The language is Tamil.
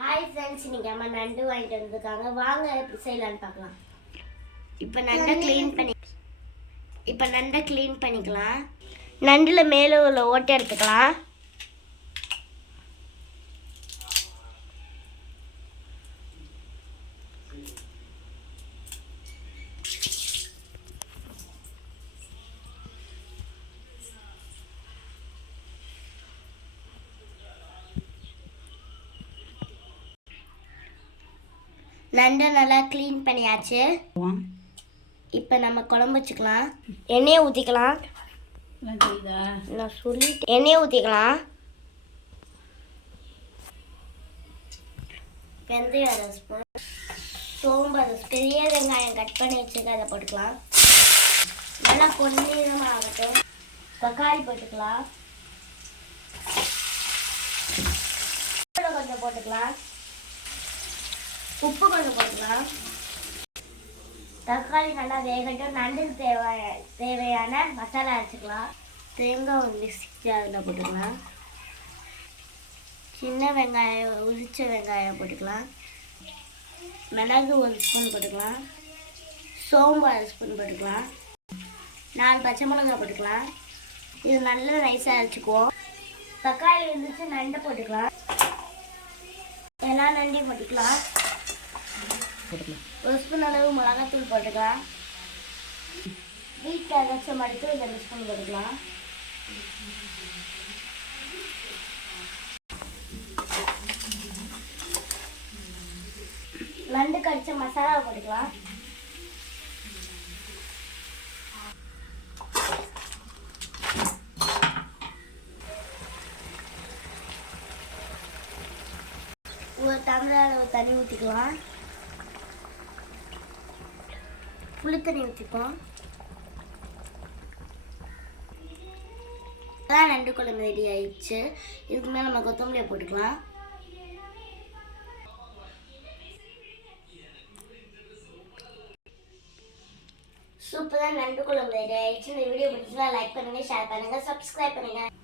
ஹாய் ஃப்ரெண்ட்ஸ், இன்னைக்கு அம்மா நண்டு வாங்கிட்டு வந்திருக்காங்க. வாங்க எப்படி செய்யலான்னு பார்க்கலாம். இப்போ நண்டை க்ளீன் பண்ணிக்கலாம். நண்டில் மேலே உள்ள ஓட்டை எடுத்துக்கலாம். நண்டை நல்லா க்ளீன் பண்ணியாச்சு. இப்போ நம்ம குழம்பு வச்சுக்கலாம். எண்ணெயை ஊற்றிக்கலாம். நான் சொல்லிட்டு எண்ணெயை ஊற்றிக்கலாம். வெந்தயம் 1 ஸ்பூன், சோம்பு 1 ஸ்பூன், பெரிய வெங்காயம் கட் பண்ணி வச்சுக்க அதை போட்டுக்கலாம். நல்லா பொன்னிறமாக ஆகட்டும். தக்காளி போட்டுக்கலாம். கொஞ்சம் போட்டுக்கலாம். உப்பு கொஞ்சம் போட்டுக்கலாம். தக்காளி நல்லா வேகட்டும். நண்டுக்கு தேவையான மசாலா அரைச்சிக்கலாம். தேங்காய் ஒரு மிக்ஸி அதில் போட்டுக்கலாம். சின்ன வெங்காயம், உரிச்ச வெங்காயம் போட்டுக்கலாம். மிளகு 1 ஸ்பூன் போட்டுக்கலாம். சோம்பு 1 ஸ்பூன் போட்டுக்கலாம். 4 பச்சை மிளகாய் போட்டுக்கலாம். இது நல்லா நைஸாக அரைச்சிக்குவோம். தக்காளி இருந்துச்சு, நண்டை போட்டுக்கலாம். எல்லா நண்டையும் போட்டுக்கலாம். 1 ஸ்பூன் அளவு மிளகாத்தூள் போட்டுக்கலாம். வீட்டில் ஏதாச்சும் மடித்து 2 ஸ்பூன் போட்டுக்கலாம். நண்டு கடிச்ச மசாலா போட்டுக்கலாம். ஒரு டம்ளர் அளவு தண்ணி ஊற்றிக்கலாம். புளி தண்ணி ஊற்றிப்போம். நண்டு குழம்பு ரெடி ஆயிடுச்சு. இதுக்கு மேலே நம்ம கொத்தமல்லியை போட்டுக்கலாம். சூப்பராக நண்டு குழம்பு ரெடி ஆயிடுச்சு. இந்த வீடியோ பிடிச்சா லைக் பண்ணுங்கள், ஷேர் பண்ணுங்கள், சப்ஸ்கிரைப் பண்ணுங்கள்.